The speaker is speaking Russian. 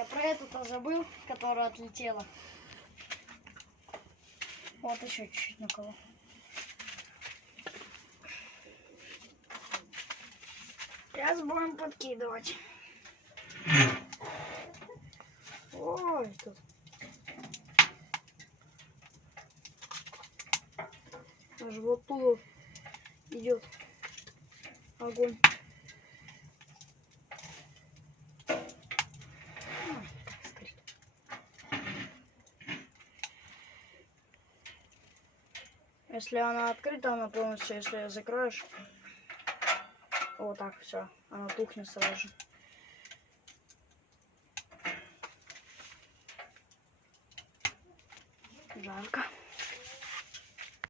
Я про эту-то забыл, которая отлетела. Вот еще чуть-чуть наколол. Сейчас будем подкидывать. Ой, тут. Аж вот тут идет огонь. Если она открыта, она полностью, если ее закроешь, вот так все, она тухнет сразу же. Жарко.